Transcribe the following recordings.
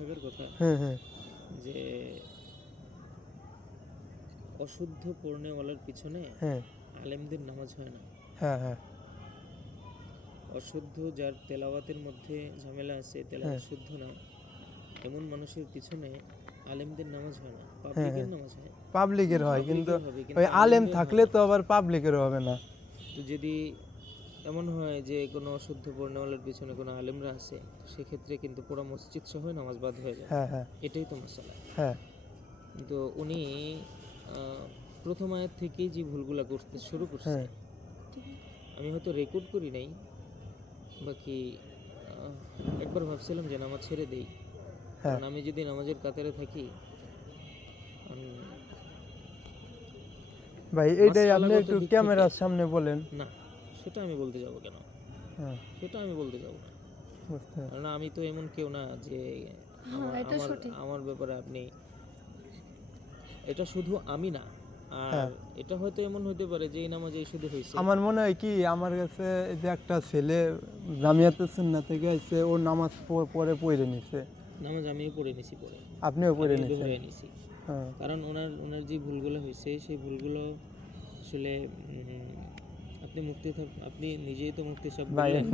থাকার কথা হ্যাঁ হ্যাঁ যে অশুদ্ধ পড়নেওয়ালার পিছনে হ্যাঁ আলেমদের নামাজ হয় না। হ্যাঁ হ্যাঁ অশুদ্ধ যার তেলাওয়াতের মধ্যে ঝামেলা আছে, তেলাওয়াত হ্যাঁ শুদ্ধ না, এমন মানুষের পিছনে আলেমদের নামাজ হয় না, হ্যাঁ পাবলিকের হ্যাঁ নামাজ হয়। পাবলিকের হয়, কিন্তু পাবলিকের হবে, ওই কিন্তু আলেম আলেমদের হয় থাকলে না। তো আবার পাবলিকের হবে না। তো যদি এমন হয় যে কোনো অশুদ্ধ পড়নেওয়ালার পিছনে কোনো আলেমরা আছে, সেক্ষেত্রে কিন্তু পুরো মসজিদ সহ নামাজ বাদ হয়ে যায়। হ্যাঁ হ্যাঁ এটাই তো মশালা। হ্যাঁ তো উনি প্রথম আয়াত থেকেই যে ভুলগুলা করতে শুরু করছে, হ্যাঁ আমি হয়তো রেকর্ড করি নাই, বাকি একবার ভাবছিলাম যে নামাজ ছেড়ে দেই, হ্যাঁ কারণ আমি যদি নামাজের কাতারে থাকি ভাই, এইটাই আপনি মাসআলাগত একটু দিক ক্যামেরার থেকে সামনে বলেন। না, সেটা আমি বলতে যাব কেন? হ্যাঁ সেটা আমি বলতে যাব না, বুঝতে পারছি। কারণ আমি তো এমন কেউ না যে আমার আমার আমার ব্যাপারে আপনি, এটা শুধু আমি না, হ্যাঁ আর এটা হয়তো এমন হতে পারে যে এই নামাজে শুধু হয়েছে। আমার মনে হয় কি, আমার কাছে এই যে একটা ছেলে জামিয়াতে সুন্নাহ থেকে আইছে, ওর নামাজ পড়ে পড়ে নিছে। নামাজ আমিও পড়ে নিছি, পরে আপনিও পড়ে আমিও নিছেন? দোহরায় নিছি, হ্যাঁ কারণ ওনার যে ভুলগুলো হয়েছে সেই ভুলগুলো আসলে আপনি আপনি নিজেই তো মুফতি সাহেব ভাই, বললেন,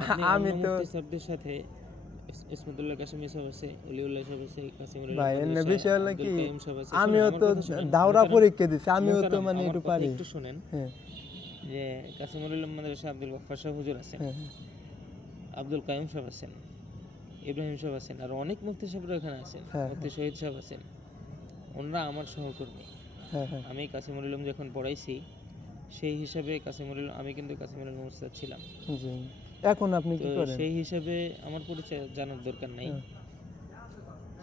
আপনি আমি অন্য তো মুফতি সাহেবদের সাথে ইসমতুল্লাহ কাসেমি সাহেব আছে, অলিউল্লাহ সাহেব আছে, কাসিমুল ভাই, ইসলাম এমনি মাদ্রাসা, বিষয় হলো আব্দুল কি, কাইয়ুম সাহেব আছে। আমিও শুনেন, আমার তো কথা শুনেন, দাওরা মোহতারাম, পরীক্ষা দিছি, আমিও তো মোহতারাম, মানে আমার একটু কথা পারি। একটু শুনেন, হ্যাঁ যে কাসিমুল ইসলাম মাদ্রাসা আব্দুল গফফার সাহেব হুজুর আছেন, হ্যাঁ আব্দুল কাইয়ুম সাহেব আছেন, ইব্রাহিম সাহেব আছেন, আর অনেক মুফতি সাহেবরা এখানে আছেন, হ্যাঁ মুফতি শহীদ সাহেব আছেন, ওনারা আমার সহকর্মী। হ্যাঁ হ্যাঁ আমি কাসিমুল ইসলাম যখন পড়াইছি, সেই হিসাবে আমি কিন্তু কাসিমুল ইসলাম উস্তাদ ছিলাম। জি। এখন আপনি তো কি করেন? সেই হিসাবে আমার পরিচয় জানার দরকার নাই। হ্যাঁ,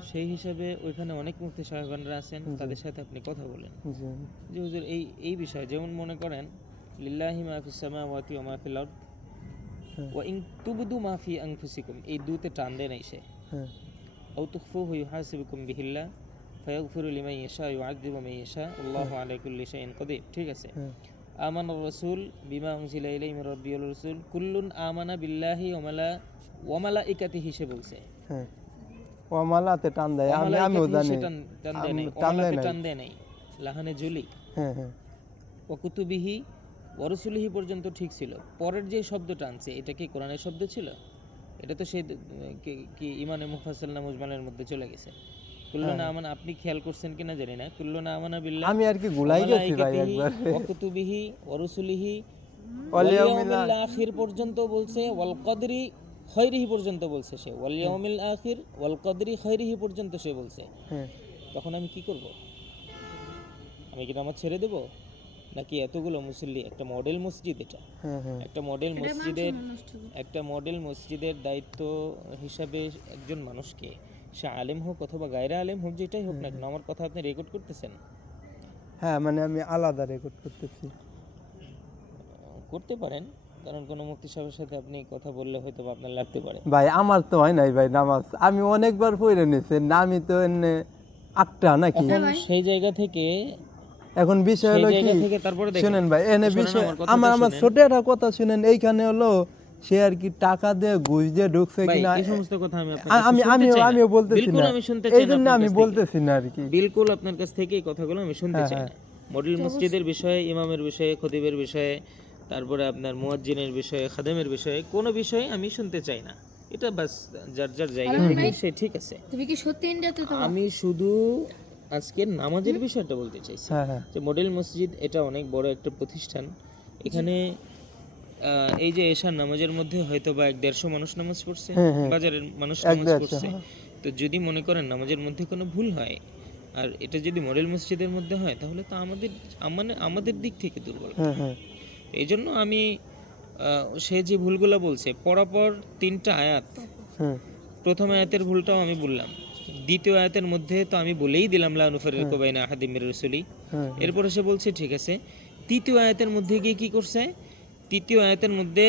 সেই হিসাবে ওইখানে অনেক মুফতি সাহেবানরা আছেন, জি। তাদের সাথে আপনি কথা বলেন জি যে হুজুর এই বিষয়, যেমন মনে করেন লিল্লাহি মা ফিস সামাওয়াতি ওয়া মা ফিল আরদ হ্যাঁ ওয়া ইন তুবদু মা ফি আনফুসিকুম, এই দুতে টান দেন আইসে, হ্যাঁ আও তুখফুহু ইউহাসিবুকুম বিহিল্লাহ ফায়াগফিরু লিমান ইয়াশা ওয়া ইউআযযিবু মান ইয়াশা আল্লাহু আলা কুল্লি শাইইন কাদির। ঠিক আছে? হ্যাঁ আমানার রাসূল বিমা উনজিলা ইলাইহি মির রাব্বিল রাসূল কুল্লুন আমানা বিল্লাহি ওয়া মালাইকাতিহি, সে বলছে। হ্যাঁ, ও মালাতে টান দেয়, আমিও ওয়ামালাইকাতিহি জানি। সে টান দেয় নাই, টান দেয় ওয়ামালাতে নাই। টান দেয় নাই, লাহানে জুলি। হ্যাঁ হ্যাঁ ওয়া কুতুবিহি ওয়া রুসুলিহি পর্যন্ত ঠিক ছিল। পরের যে শব্দটা আনছে, এটা কি কোরআনের শব্দ ছিল? এটা তো সেই কি ইমানে মুফাসসাল না মুজমালের মধ্যে চলে গেছে। কুল্লুনা আমানা, আপনি খেয়াল করছেন কিনা জানি না, কুল্লুনা আমানা বিল্লাহ আমি আর কি গুলাই গেছি ভাই ওয়ামালাইকাতিহি একবার। ওয়া কুতুবিহি ওয়া রুসুলিহি ওয়াল ওয়াল ইয়াউমিল ইয়াউমিল আখির পর্যন্ত বলছে, ওয়াল কদরি খায়রিহি পর্যন্ত বলছে সে, ওয়াল ইয়াউমিল আখির ওয়াল কদরি খায়রিহি পর্যন্ত সে বলছে। হ্যাঁ তখন আমি কি করব? আমি কি নামাজ ছেড়ে দেব? নাকি এতগুলো মুসল্লি, একটা মডেল মসজিদ, এটা হ্যাঁ হ্যাঁ একটা মডেল মসজিদের দায়িত্ব হিসাবে একজন মানুষকে, সে আলেম হোক অথবা গায়রা আলেম হোক, যেটাই হোক না কেন, আমার কথা আপনি রেকর্ড করতেছেন, হ্যাঁ, মানে আমি আলাদা রেকর্ড করতেছি। করতে পারেন, কারণ কোনো মুফতি সাহেবের সাথে আপনি কথা বললে হয়তো বা আপনার লাগতে পারে। ভাই, আমার তো হয় নাই ভাই নামাজ, আমি অনেকবার পড়ে নিছি না, আমি তো এনে আটটা নাকি। এখন সেই জায়গা থেকে এখন বিষয় হলো কি, তারপরে দেখেন, শুনেন ভাই, এনে শোনেন বিষয়, আমার কথাটা আমার শোনেন। ছোট একটা কথা শুনেন, এইখানে হলো সে আর কি টাকা দিয়ে ঘুষ দিয়ে ঢুকছে ভাই, কিনা, এই সমস্ত কথা আমি আপনার কাছে শুনতে চাই না। আমিও বলতেছি বিলকুল না, আমি শুনতে এই চাই না জন্য আপনার আমি কাছ থেকে। বলতেছি না আর কি। বিলকুল আপনার কাছ থেকে এই কথাগুলো আমি শুনতে চাই না। মডেল মসজিদের বিষয়ে, ইমামের বিষয়ে, খতিবের বিষয়ে, তারপরে আপনার মুয়াজ্জিনের বিষয়ে, খাদেমের বিষয়ে, কোনো বিষয়ে আমি শুনতে চাই না। এটা বাস যার যার জায়গা থেকে সে ঠিক আছে। তুমি কি সত্যি ইন্ডিয়াতে তো? আমি শুধু আজকের নামাজের বিষয়টা বলতে চাইছি, হ্যাঁ হ্যাঁ যে মডেল মসজিদ এটা অনেক বড় একটা প্রতিষ্ঠান। এখানে এই যে এশার নামাজের মধ্যে হয়তো বা 150 মানুষ নামাজ পড়ছে, হ্যাঁ, হ্যাঁ। বাজারের মানুষ নামাজ 150, পড়ছে। হ্যাঁ। তো যদি মনে করেন নামাজের মধ্যে কোনো ভুল হয়, আর এটা যদি মডেল মসজিদের মধ্যে হয়, তাহলে তো আমাদের দিক থেকে দুর্বল। হ্যাঁ হ্যাঁ এই জন্য আমি সে যে ভুলগুলো বলছে, পরাপর 3টা আয়াত, হ্যাঁ প্রথম আয়াতের ভুলটাও আমি বললাম, দ্বিতীয় আয়াতের মধ্যে তো আমি বলেই দিলাম লা নুফাররিকু বাইনা আহাদিম মির রাসূলি। হ্যাঁ এরপরে সে বলছে ঠিক আছে, তৃতীয় আয়াতের মধ্যে গিয়ে কি করছে, তৃতীয় আয়াতের মধ্যে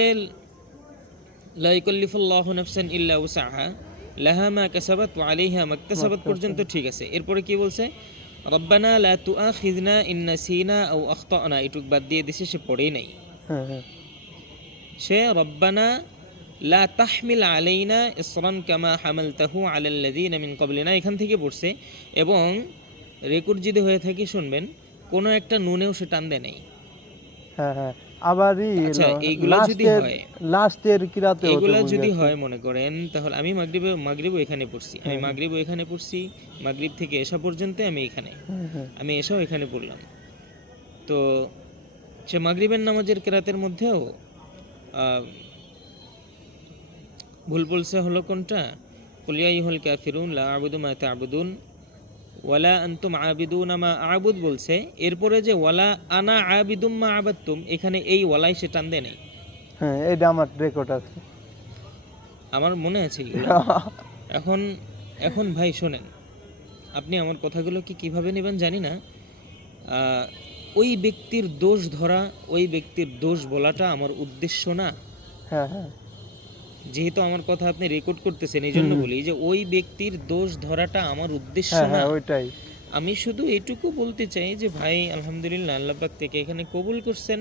লা ইউকাল্লিফুল্লাহু নাফসান ইল্লা উসআহা লাহা মা কাসাবাত ওয়া আলাইহা মাকতাসাবাত পর্যন্ত ঠিক আছে। এরপরে কি বলছে, রব্বানা লা তুআখিযনা ইন নাসিনা আও আখতানা, এটুক বাদ দিয়ে দিছে, সে পড়েই নাই। হ্যাঁ হ্যাঁ সে রব্বানা লা তাহমিল আলাইনা ইসরান কামা হামালতাহু আলাল্লাযীনা মিন ক্বাবলিনা, এখান থেকে পড়ছে। এবং রেকর্ড যদি হয়ে থাকে শুনবেন, কোনো একটা নুনেও সে টান দেয় নাই। হ্যাঁ হ্যাঁ, আবারই আচ্ছা, এইগুলা যদি হয়, লাস্টের কিরাতে এগুলা যদি হয় মনে করেন, তাহলে আমি মাগরিবও এখানে পড়ছি, আমি মাগরিবও এখানে পড়ছি, মাগরিব থেকে এশা পর্যন্ত আমি এখানে, আমি এশাও এখানে পড়লাম। তো সে মাগরিবের নামাজের কেরাতের মধ্যেও ভুল বলছে হলো কোনটা, কুল ইয়া আইয়ুহাল কাফিরুন লা আ'বুদু মা তা'বুদুন ওয়ালা আনতুম আবিদুনা মা আ'বুদ বলছে, এরপরে যে ওয়ালা আনা আবিদুম মা আবাদতুম, এখানে এই ওয়ালাই সে টান দেয় নাই। হ্যাঁ, এটা আমার রেকর্ড আছে। আমার মনে আছে এগুলো। এখন এখন ভাই শোনেন, আপনি আমার কথাগুলো কিভাবে নেবেন জানি না। ওই ব্যক্তির দোষ ধরা, ওই ব্যক্তির দোষ বলাটা আমার উদ্দেশ্য না। হ্যাঁ হ্যাঁ, যেহেতু আমার কথা আপনি রেকর্ড করতেছেন, এই জন্য বলি যে ওই ব্যক্তির দোষ ধরাটা আমার উদ্দেশ্য হ্যাঁ না। হ্যাঁ, ওইটাই। আমি শুধু এইটুকু বলতে চাই যে ভাই আলহামদুলিল্লাহ আল্লাহ পাক থেকে এখানে কবুল করছেন,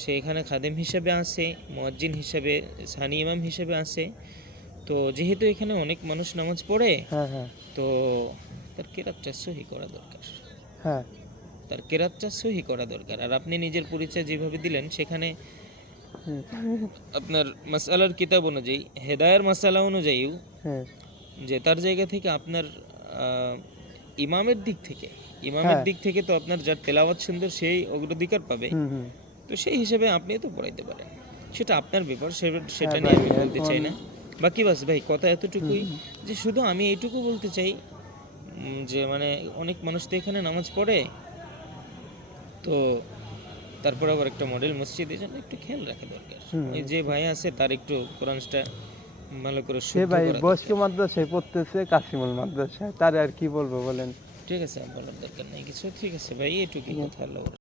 সে এখানে খাদেম হিসেবে আছে, মুয়াজ্জিন হিসেবে, সানি ইমাম হিসেবে আছে। তো যেহেতু এখানে অনেক মানুষ নামাজ পড়ে, হ্যাঁ হ্যাঁ তো তার কেরাতটা সহি করা দরকার, হ্যাঁ, তার কেরাতটা সহি করা দরকার। আর আপনি নিজের পরিচয় যেভাবে দিলেন, সেখানে আপনার মাসআলার কিতাব অনুযায়ী, হেদায়ার মাসালা অনুযায়ীও, হ্যাঁ যে তার জায়গা থেকে আপনার ইমামের দিক থেকে তো আপনার যার তেলাওয়াত সুন্দর সেই অগ্রাধিকার পাবে। তো সেই হিসেবে আপনি তো পড়াইতে পারেন, সেটা আপনার ব্যাপার, সেটা নিয়ে আমি বলতে চাই না। বাকি বাস ভাই কথা এতটুকুই, যে শুধু আমি এইটুকু বলতে চাই যে মানে অনেক মানুষ তো এখানে নামাজ পড়ে, তো তারপর আবার একটা মডেল মসজিদ, এই জন্য একটু খেয়াল রাখা দরকার। ওই যে ভাই আছে তার একটু কোরআনটা ভালো করে সে শুদ্ধ ভাই করা বয়স্ক দরকার। মাদ্রাসায় পড়তেছে, কাশিমুল মাদ্রাসায়, তার আর কি বলবো বলেন। ঠিক আছে, আর বলার দরকার নেই কিছু। ঠিক আছে ভাই, এটুকুই কথা। আল্লাহ